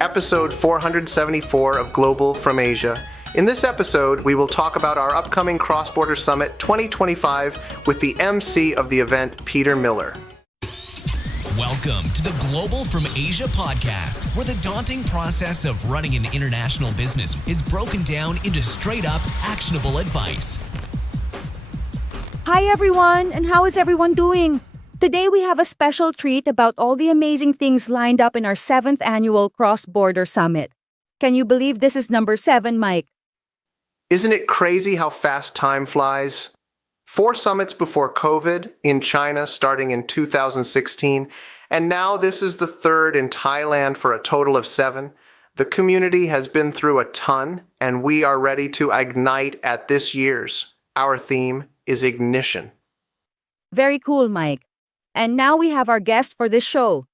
episode 474 of Global from Asia. In this episode, we will talk about our upcoming Cross-Border Summit 2025 with the MC of the event, Peter Miller. Welcome to the Global from Asia podcast, where the daunting process of running an international business is broken down into straight-up, actionable advice. Hi everyone, and how is everyone doing? Today we have a special treat about all the amazing things lined up in our 7th annual Cross-Border Summit. Can you believe this is number 7, Mike? Isn't it crazy how fast time flies? 4 summits before COVID in China starting in 2016, and now this is the 3rd in Thailand for a total of 7. The community has been through a ton, and we are ready to ignite at this year's. Our theme is Ignition. Very cool, Mike. And now we have our guest for this show,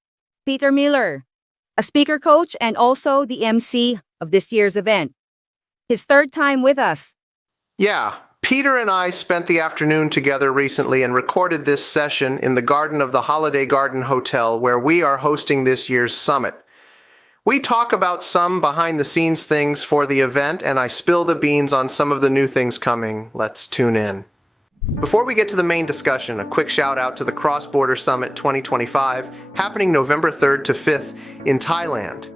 Peter Miller, a speaker coach and also the MC of this year's event. His 3rd time with us. Yeah, Peter and I spent the afternoon together recently and recorded this session in the garden of the Holiday Garden Hotel where we are hosting this year's summit. We talk about some behind-the-scenes things for the event, and I spill the beans on some of the new things coming. Let's tune in. Before we get to the main discussion, a quick shout out to the Cross-Border Summit 2025, happening November 3rd to 5th in Thailand.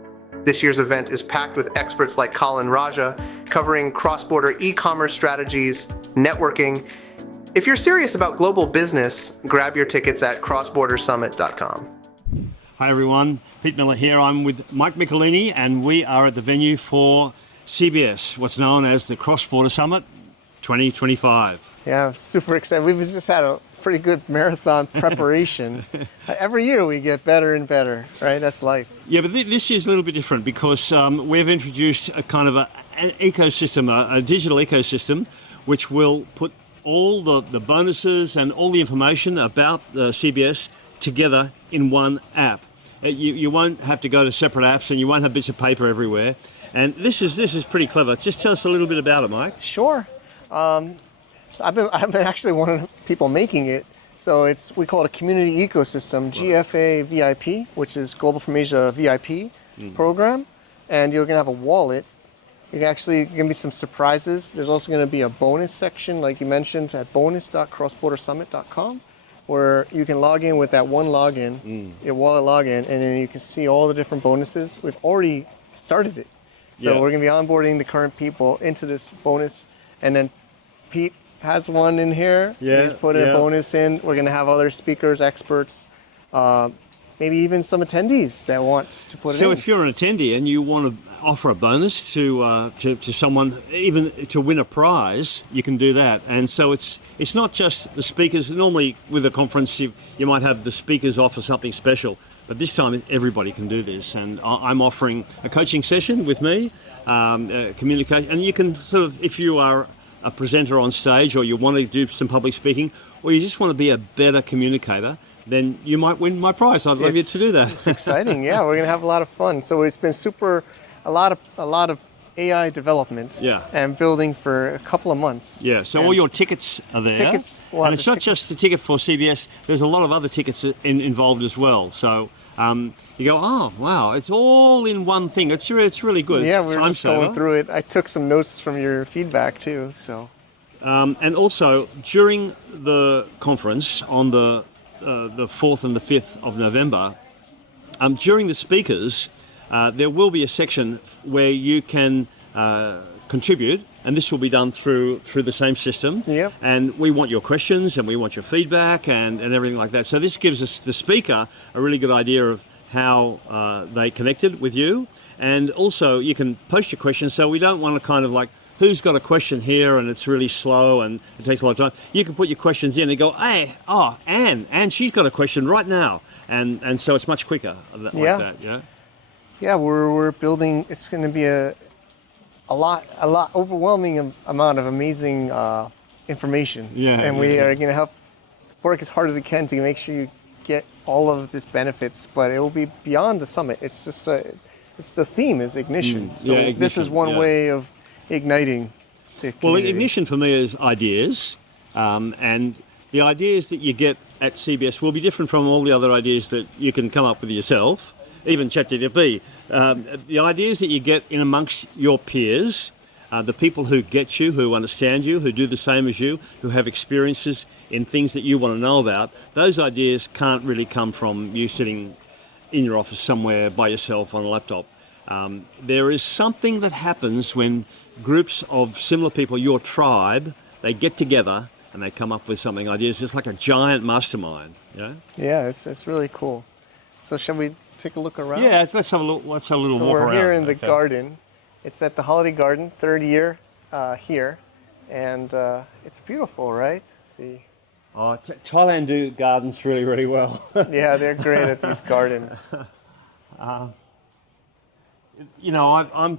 This year's event is packed with experts like Colin Raja, covering cross-border e-commerce strategies, networking. If you're serious about global business, grab your tickets at crossbordersummit.com. Hi everyone, Pete Miller here. I'm with Mike Michelini, and we are at the venue for CBS, what's known as the Cross-Border Summit 2025. Yeah, super excited. We've just had a pretty good marathon preparation. Every year we get better and better, right? That's life. Yeah, but this year's a little bit different because we've introduced a kind of an ecosystem, a digital ecosystem, which will put all the bonuses and all the information about CBS together in one app. You won't have to go to separate apps, and you won't have bits of paper everywhere. And this is pretty clever. Just tell us a little bit about it, Mike. Sure. I've been actually one of the people making it. So we call it a community ecosystem, GFA VIP, which is Global from Asia VIP program. And you're going to have a wallet. You're going to be some surprises. There's also going to be a bonus section, like you mentioned, at bonus.crossbordersummit.com, where you can log in with that one login, your wallet login, and then you can see all the different bonuses. We've already started it. So we're going to be onboarding the current people into this bonus. And then Pete has one in here. He's put a bonus in. We're going to have other speakers, experts, maybe even some attendees that want to put it in. So if you're an attendee and you want to offer a bonus to someone, even to win a prize, you can do that. And so it's not just the speakers. Normally with a conference, you might have the speakers offer something special. But this time, everybody can do this. And I'm offering a coaching session with me, communicate. And you can sort of, if you are a presenter on stage, or you want to do some public speaking, or you just want to be a better communicator, then you might win my prize. I'd love you to do that. It's exciting. Yeah, we're going to have a lot of fun. So it's been a lot of AI development and building for a couple of months. Yeah, so all your tickets are there. And it's not just the ticket for CBS, there's a lot of other tickets involved as well. So you go, oh, wow, it's all in one thing. It's really good. Yeah, we're just going through it. I took some notes from your feedback too. So, and also during the conference on the 4th and the 5th of November, during the speakers, there will be a section where you can contribute, and this will be done through the same system. Yep. And we want your questions and we want your feedback and everything like that. So this gives us, the speaker, a really good idea of how they connected with you. And also you can post your questions, so we don't want to kind of like, who's got a question here and it's really slow and it takes a lot of time. You can put your questions in and go, hey, Anne, she's got a question right now. And so it's much quicker like that, yeah? Yeah, we're building, it's going to be a overwhelming amount of amazing information. And we are going to help work as hard as we can to make sure you get all of these benefits, but it will be beyond the summit. It's just the theme is ignition. Ignition, this is one way of igniting the community. Well, ignition for me is ideas, and the ideas that you get at CBS will be different from all the other ideas that you can come up with yourself. even ChatGPT. The ideas that you get in amongst your peers, the people who get you, who understand you, who do the same as you, who have experiences in things that you want to know about, those ideas can't really come from you sitting in your office somewhere by yourself on a laptop. There is something that happens when groups of similar people, your tribe, they get together and they come up with something, ideas. It's like a giant mastermind, you know? Yeah, it's really cool. So shall we take a look around? Yeah, let's have a look. Let's have a little So walk we're around. here in the Okay. garden. It's at the Holiday Garden, third year here, and it's beautiful, right? See, Oh, Thailand do gardens really, really well. yeah, they're great at these gardens. You know,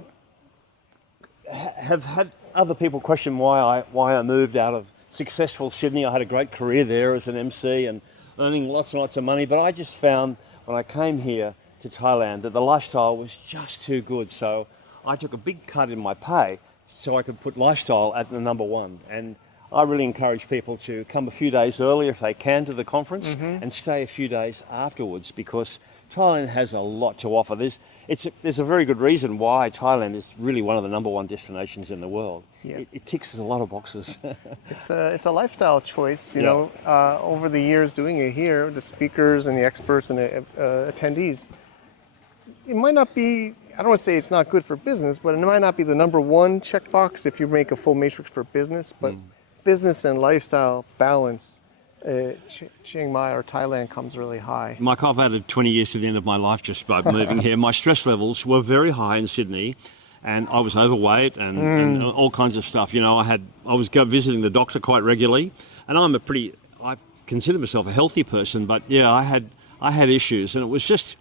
have had other people question why I moved out of successful Sydney. I had a great career there as an MC and earning lots and lots of money, but I just found when I came here to Thailand that the lifestyle was just too good. So I took a big cut in my pay so I could put lifestyle at the number one. And I really encourage people to come a few days early if they can to the conference and stay a few days afterwards, because Thailand has a lot to offer. There's a very good reason why Thailand is really one of the number one destinations in the world. Yeah. It ticks a lot of boxes. It's a lifestyle choice, you Yeah. know. Over the years doing it here, the speakers and the experts and attendees, it might not be, I don't want to say it's not good for business, but it might not be the number one checkbox if you make a full matrix for business, but business and lifestyle balance, Chiang Mai or Thailand comes really high. Mike, I've added 20 years to the end of my life just by moving here. My stress levels were very high in Sydney, and I was overweight and all kinds of stuff. You know, I was visiting the doctor quite regularly, and I consider myself a healthy person, but yeah, I had issues, and it was just,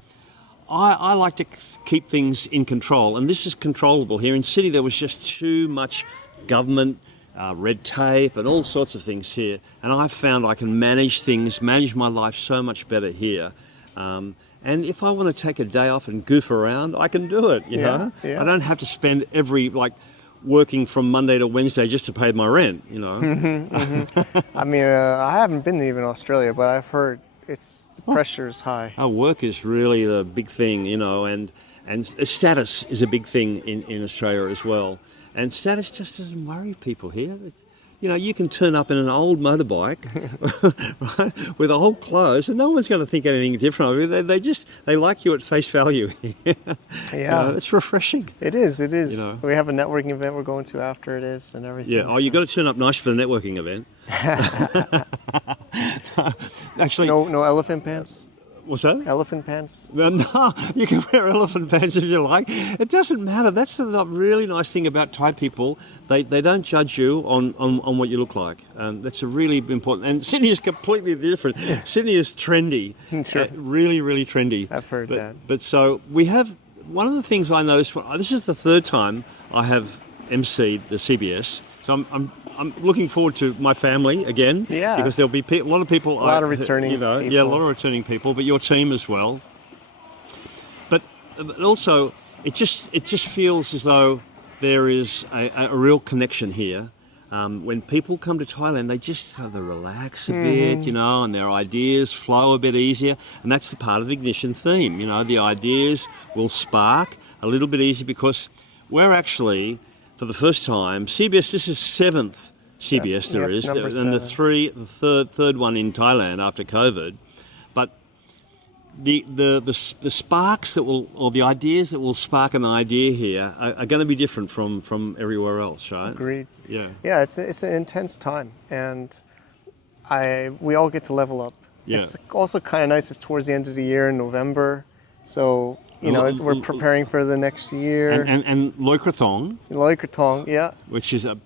I like to keep things in control, and this is controllable. Here in Sydney, there was just too much government, red tape and all sorts of things here, and I found I can manage my life so much better here. And if I want to take a day off and goof around, I can do it, you know? Yeah. I don't have to spend working from Monday to Wednesday just to pay my rent, you know? I mean, I haven't been even Australia, but I've heard the pressure is high. Our work is really the big thing, you know, and status is a big thing in Australia as well. And status just doesn't worry people here. You know, you can turn up in an old motorbike, right, with old clothes, and no one's going to think anything different. I mean, they like you at face value. Yeah. You know, it's refreshing. It is. You know. We have a networking event we're going to after it is and everything. Yeah. Oh, you got to turn up nice for the networking event. Actually, no elephant pants. What's that? Elephant pants. No, you can wear elephant pants if you like. It doesn't matter. That's the really nice thing about Thai people. They don't judge you on what you look like. That's a really important. And Sydney is completely different. Sydney is trendy. Sure. Really, really trendy. I've heard that. But so we have, one of the things I noticed, this is the third time I have emceed the CBS. So I'm looking forward to my family again. Yeah. Because there'll be a lot of people. A lot of returning people. Yeah, a lot of returning people, but your team as well. But also, it just feels as though there is a real connection here. When people come to Thailand, they just have to relax a bit, you know, and their ideas flow a bit easier. And that's the part of Ignition theme. You know, the ideas will spark a little bit easier because we're actually, for the first time, CBS, this is seventh CBS there is, number and the third one in Thailand after COVID. But the sparks that will, or the ideas that will spark an idea here are going to be different from everywhere else, right? Agreed. Yeah. Yeah, it's an intense time, and we all get to level up. Yeah. It's also kind of nice. It's towards the end of the year in November, so you know we're preparing for the next year. And Loi Krathong, Loi Krathong, yeah. which is a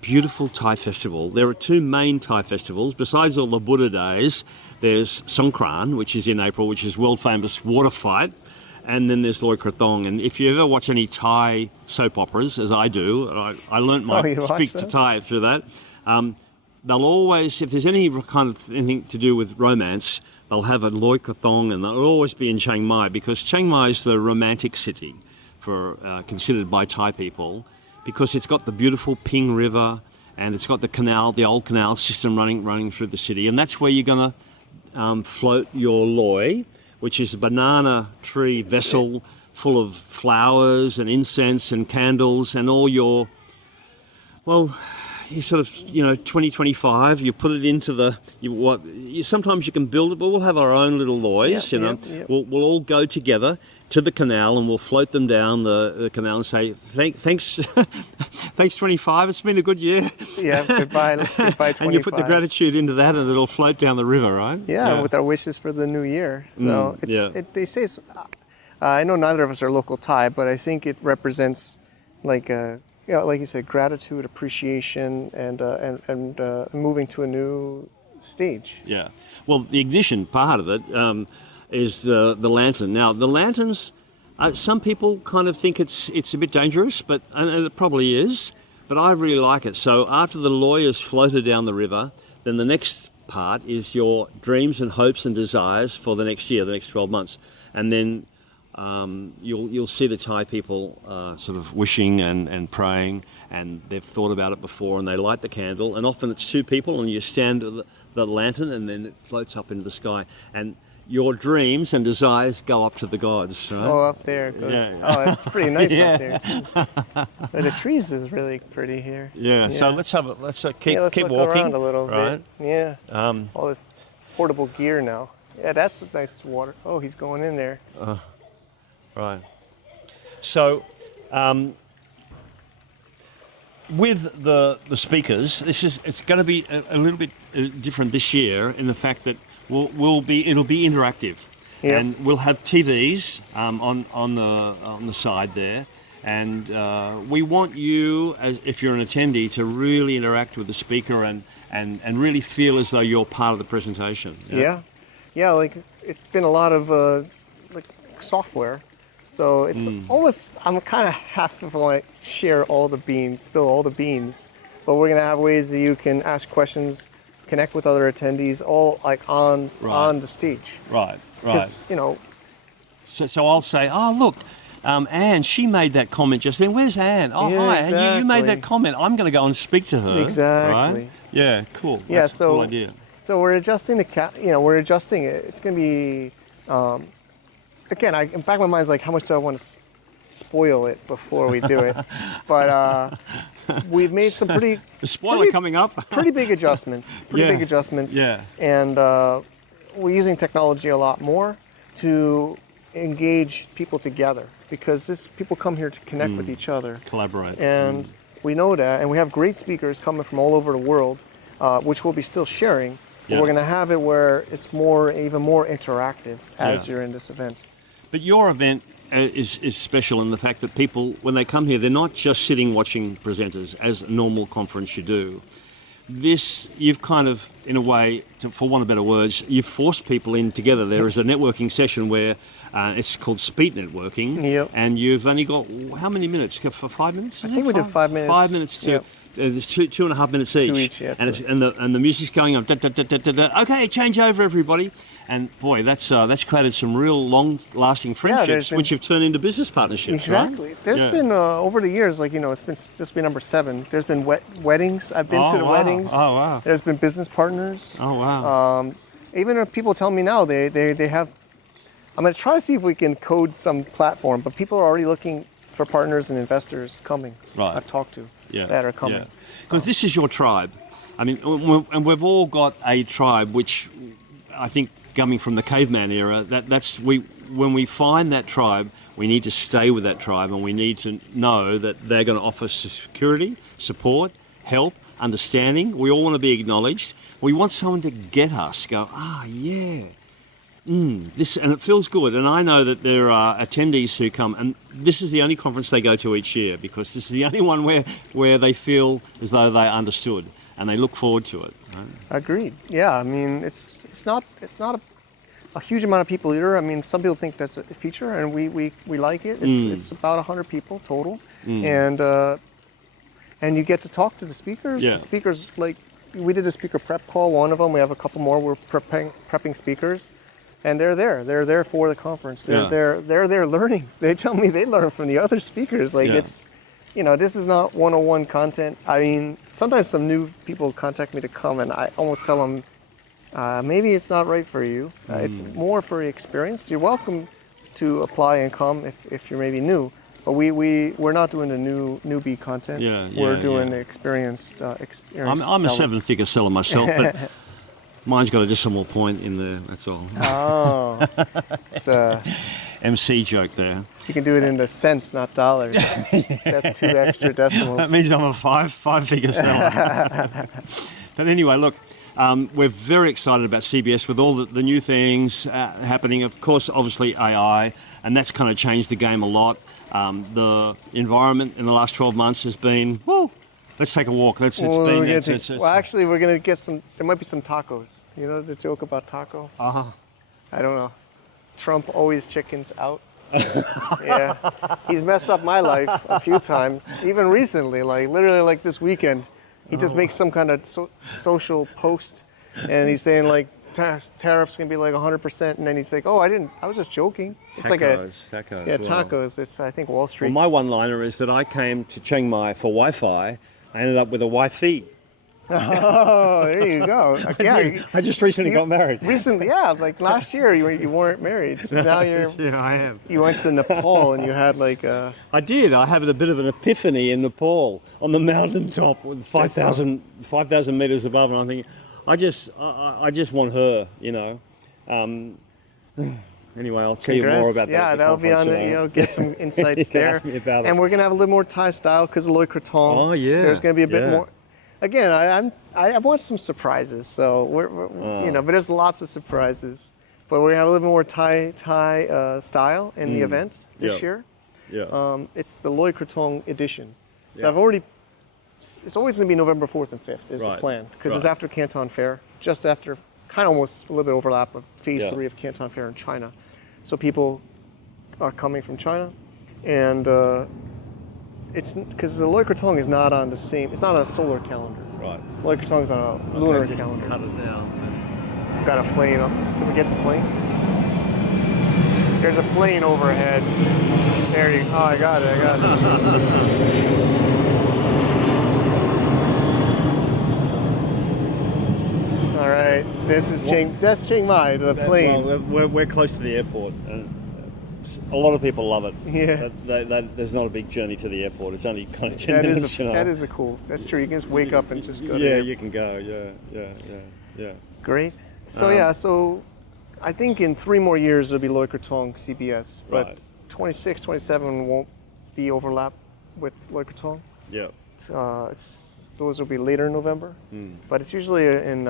beautiful Thai festival. There are two main Thai festivals. Besides all the Buddha days, there's Songkran, which is in April, which is world famous water fight. And then there's Loi Krathong. And if you ever watch any Thai soap operas, as I do, I learnt you speak watch to that? Thai through that. They'll always, if there's any kind of anything to do with romance, they'll have a Loi Krathong, and they'll always be in Chiang Mai, because Chiang Mai is the romantic city considered by Thai people, because it's got the beautiful Ping River, and it's got the canal, the old canal system running through the city, and that's where you're going to float your loi which is a banana tree vessel full of flowers and incense and candles and all your, well, you sort of, 2025, you put it into sometimes you can build it, but we'll have our own little loys, Yeah. We'll all go together to the canal and we'll float them down the canal and say, thanks, thanks 25, it's been a good year. Yeah, goodbye 25. And you put the gratitude into that and it'll float down the river, right? Yeah, with our wishes for the new year. So they say, I know neither of us are local Thai, but I think it represents like like you said, gratitude, appreciation, and moving to a new stage. Yeah. Well, the ignition part of it is the lantern. Now, the lanterns, some people kind of think it's a bit dangerous, and it probably is, but I really like it. So after the lawyers floated down the river, then the next part is your dreams and hopes and desires for the next year, the next 12 months. And then you'll see the Thai people sort of wishing and praying, and they've thought about it before, and they light the candle, and often it's two people, and you stand the lantern, and then it floats up into the sky, and your dreams and desires go up to the gods, right? Oh, up there. Yeah. Oh, it's pretty nice Yeah. up there. But the trees is really pretty here. Yeah. So let's keep let's keep look walking around a little right? bit. Yeah. All this portable gear now. Yeah, that's a nice water. Oh, he's going in there. Right. So, with the speakers, it's going to be a little bit different this year in the fact that it'll be interactive, Yep. and we'll have TVs on the side there, and we want you, if you're an attendee, to really interact with the speaker and really feel as though you're part of the presentation. Yeah. Like it's been a lot of like software. So it's almost, I'm kind of half of want to share all the beans, spill all the beans, but we're going to have ways that you can ask questions, connect with other attendees, all like on the stage. Right. Because, So I'll say, oh, look, Anne, she made that comment just then. Where's Anne? Oh, Yeah, hi, Anne, you made exactly. that comment. I'm going to go and speak to her. Exactly. Right? Yeah, cool. Yeah, That's a cool idea. So we're adjusting we're adjusting it. It's going to be, again, in back of my mind is like, how much do I want to spoil it before we do it? But we've made some The spoiler coming up. pretty big adjustments. Yeah. And we're using technology a lot more to engage people together, because people come here to connect with each other. Collaborate. And we know that, and we have great speakers coming from all over the world, which we'll be still sharing. But Yeah. we're going to have it where it's even more interactive as Yeah. you're in this event. But your event is special in the fact that people, when they come here, they're not just sitting watching presenters as a normal conference you do. This, you've kind of, in a way, for want of better words, you've forced people in together. There is a networking session where it's called speed networking. Yep. And you've only got, how many minutes? For 5 minutes? I think we did 5 minutes. 5 minutes to... Yep. There's 2.5 minutes each. each, yeah, and the music's going on. Da, da, da, da, da, da. Okay, change over, everybody. And boy, that's created some real long-lasting friendships, been- which have turned into business partnerships. Exactly. Right? There's Yeah. been, over the years, this been number 7. There's been weddings. I've been to the wow. weddings. Oh, wow. There's been business partners. Oh wow. Even if people tell me now, they have, I'm going to try to see if we can code some platform, but people are already looking for partners and investors coming. Right. I've talked to Yeah. that are coming. Because this is your tribe. I mean, and we've all got a tribe, which I think coming from the caveman era, when we find that tribe, we need to stay with that tribe, and we need to know that they're going to offer security, support, help, understanding. We all want to be acknowledged. We want someone to get us, go, yeah. This, and it feels good. And I know that there are attendees who come, and this is the only conference they go to each year, because this is the only one where they feel as though they understood, and they look forward to it. Right? Agreed. Yeah, I mean, it's not a huge amount of people either. I mean, some people think that's a feature, and we like it. It's about 100 people total, and you get to talk to the speakers. Yeah. The speakers, like, we did a speaker prep call. One of them, we have a couple more. We're prepping speakers, and they're there. They're there for the conference. They're there learning. They tell me they learn from the other speakers. Like it's. This is not 101 content. I mean, sometimes some new people contact me to come, and I almost tell them, maybe it's not right for you. It's more for experienced. You're welcome to apply and come if you're maybe new. But we're not doing the newbie content. Yeah, we're yeah, doing yeah. the experienced I'm a seller. seven-figure seller myself, but mine's got a decimal point in there, that's all. Oh, it's MC joke there. you can do it in the cents, not dollars. That's 2 extra decimals. That means I'm a five-figure seller. But anyway, look, we're very excited about CBS with all the new things happening. Of course, obviously AI, and that's kind of changed the game a lot. The environment in the last 12 months has been, whoa, let's take a walk. Well, Actually, we're going to get some, there might be some tacos. You know the joke about taco? Uh-huh. I don't know. Trump always chickens out. Yeah. He's messed up my life a few times, even recently, like literally like this weekend. He just makes some kind of social post and he's saying like tariffs going to be like 100%, and then he's like, oh, I was just joking. It's Tacos, yeah, wow. tacos. It's, I think, Wall Street. Well, my one-liner is that I came to Chiang Mai for Wi-Fi. I ended up with a Wi-Fi. Oh, there you go. Yeah, I just recently got married. Recently, yeah, like last year you weren't married. So now Yeah, I am. you went to Nepal and you had like I did. I had a bit of an epiphany in Nepal on the mountaintop with 5,000 meters above, and I'm thinking, I just want her, you know. Anyway, I'll tell you more about that. Yeah, that'll be on it. Get some insights there. Ask me about and it. we're gonna have a little more Thai style because of Loy Krathong. Oh yeah. There's gonna be a bit yeah. more. Again, I want some surprises, so we're you know, but there's lots of surprises. But we're gonna have a little more Thai style in the event this year. Yeah. It's the Loy Krathong edition. So Yeah. it's always gonna be November 4th and 5th is the Right, plan, because it's right. after Canton Fair, just after, kind of almost a little bit overlap of phase Yeah. 3 of Canton Fair in China. So people are coming from China, and it's because the Loy Krathong is not on the same. It's not on a solar calendar. Right. Loy Krathong is on a lunar just calendar. cut it down. Got a plane up. Can we get the plane? There's a plane overhead. There you go. Oh, I got it. All right. This is that's Chiang Mai, the plane. Well, we're close to the airport, and a lot of people love it. Yeah. There's not a big journey to the airport. It's only kind of 10 minutes. That is a cool. That's true. You can just wake up and just go Yeah, there. you can go. Yeah. Great. So so I think in 3 more years it'll be Loy Krathong CBS, but Right. 26, 27 won't be overlap with Loy Krathong. Yeah. Those will be later in November, but it's usually in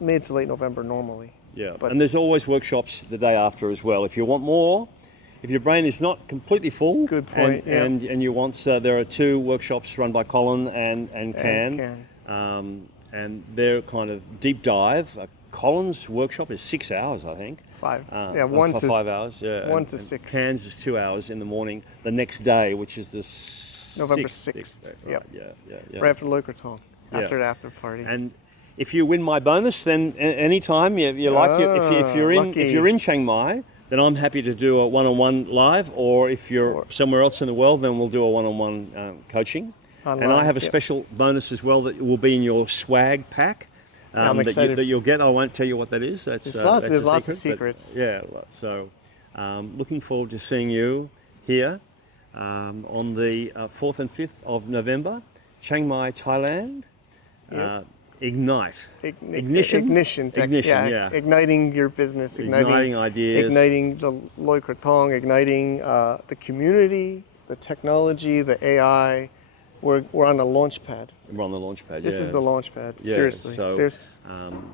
mid to late November normally. Yeah. But And there's always workshops the day after as well. If you want more, if your brain is not completely full, Good point, yeah. and you want, there are 2 workshops run by Colin and Can. And they're kind of deep dive. Colin's workshop is 6 hours, I think. 5. For 1 to 5 hours. Yeah. 1 and- to and 6. Can's is 2 hours in the morning. The next day, which is the November 6th. 6th. Right, Yep. Yeah. Right after Loy Krathong, Yeah. after the after party. And if you win my bonus, then anytime you like it. If you're in Chiang Mai, then I'm happy to do a one-on-one live. Or if you're somewhere else in the world, then we'll do a one-on-one coaching. Online, And I have a yep. special bonus as well that will be in your swag pack. I'm excited. That you'll get. I won't tell you what that is. That's There's a lots of secret, but secrets. yeah. So, looking forward to seeing you here on the 4th and 5th of November, Chiang Mai, Thailand. Yep. Ignite. Ignition. Yeah. Igniting your business. Igniting ideas. Igniting the Loy Krathong. Igniting the community, the technology, the AI. We're on the launch pad. We're on the launch pad. This is the launch pad. Yeah, Seriously. so, There's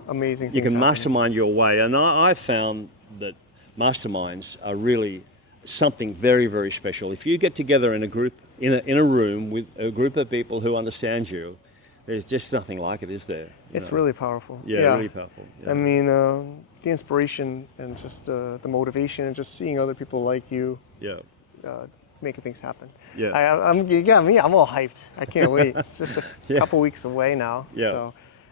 amazing things You can happening. mastermind your way, and I found that masterminds are really something very, very special. If you get together in a group, in a room with a group of people who understand you, there's just nothing like it, is there? It's really powerful. Yeah, really powerful. Yeah. I mean, the inspiration and just the motivation and just seeing other people like you Yeah. making things happen. Yeah. You got me. I'm all hyped. I can't wait. It's just a Yeah. couple weeks away now. Yeah.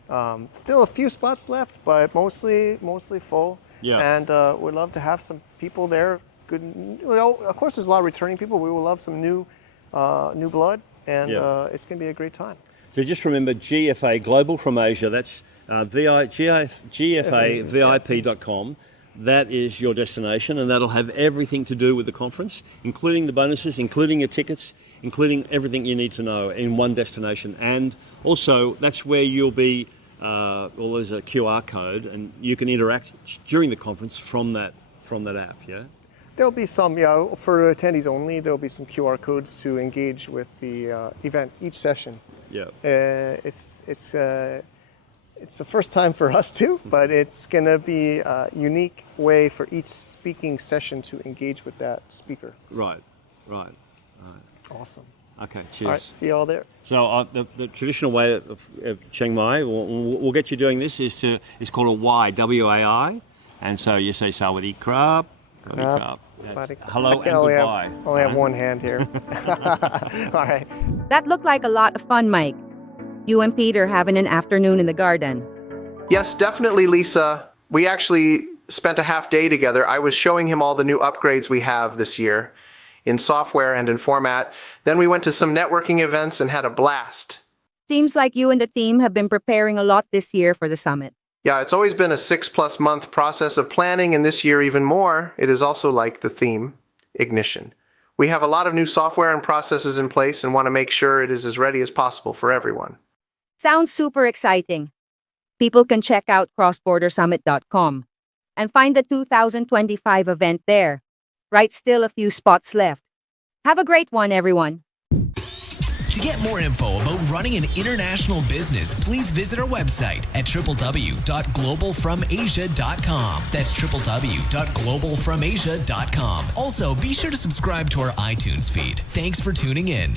So, still a few spots left, but mostly full. Yeah. And we'd love to have some people there. Good. Of course, there's a lot of returning people. We will love some new blood, and Yeah. it's going to be a great time. So just remember GFA, Global from Asia. That's GFAVIP.com. That is your destination, and that'll have everything to do with the conference, including the bonuses, including your tickets, including everything you need to know in one destination. And also, that's where you'll be, well, there's a QR code, and you can interact during the conference from that app, yeah? There'll be some, for attendees only, there'll be some QR codes to engage with the event, each session. Yeah. It's the first time for us too, but it's going to be a unique way for each speaking session to engage with that speaker. Right. Awesome. Okay, cheers. All right, see you all there. So the traditional way of Chiang Mai, we'll get you doing this, is called a Y, W-A-I. And so you say Sawadee Krap. That's hello and goodbye. I only have one hand here. All right. That looked like a lot of fun, Mike. You and Peter having an afternoon in the garden. Yes, definitely, Lisa. We actually spent a half day together. I was showing him all the new upgrades we have this year in software and in format. Then we went to some networking events and had a blast. Seems like you and the team have been preparing a lot this year for the summit. Yeah, it's always been a 6+ month process of planning, and this year even more. It is also like the theme, Ignition. We have a lot of new software and processes in place and want to make sure it is as ready as possible for everyone. Sounds super exciting. People can check out crossbordersummit.com and find the 2025 event there. Right, still a few spots left. Have a great one, everyone. To get more info about running an international business, please visit our website at www.globalfromasia.com. That's www.globalfromasia.com. Also, be sure to subscribe to our iTunes feed. Thanks for tuning in.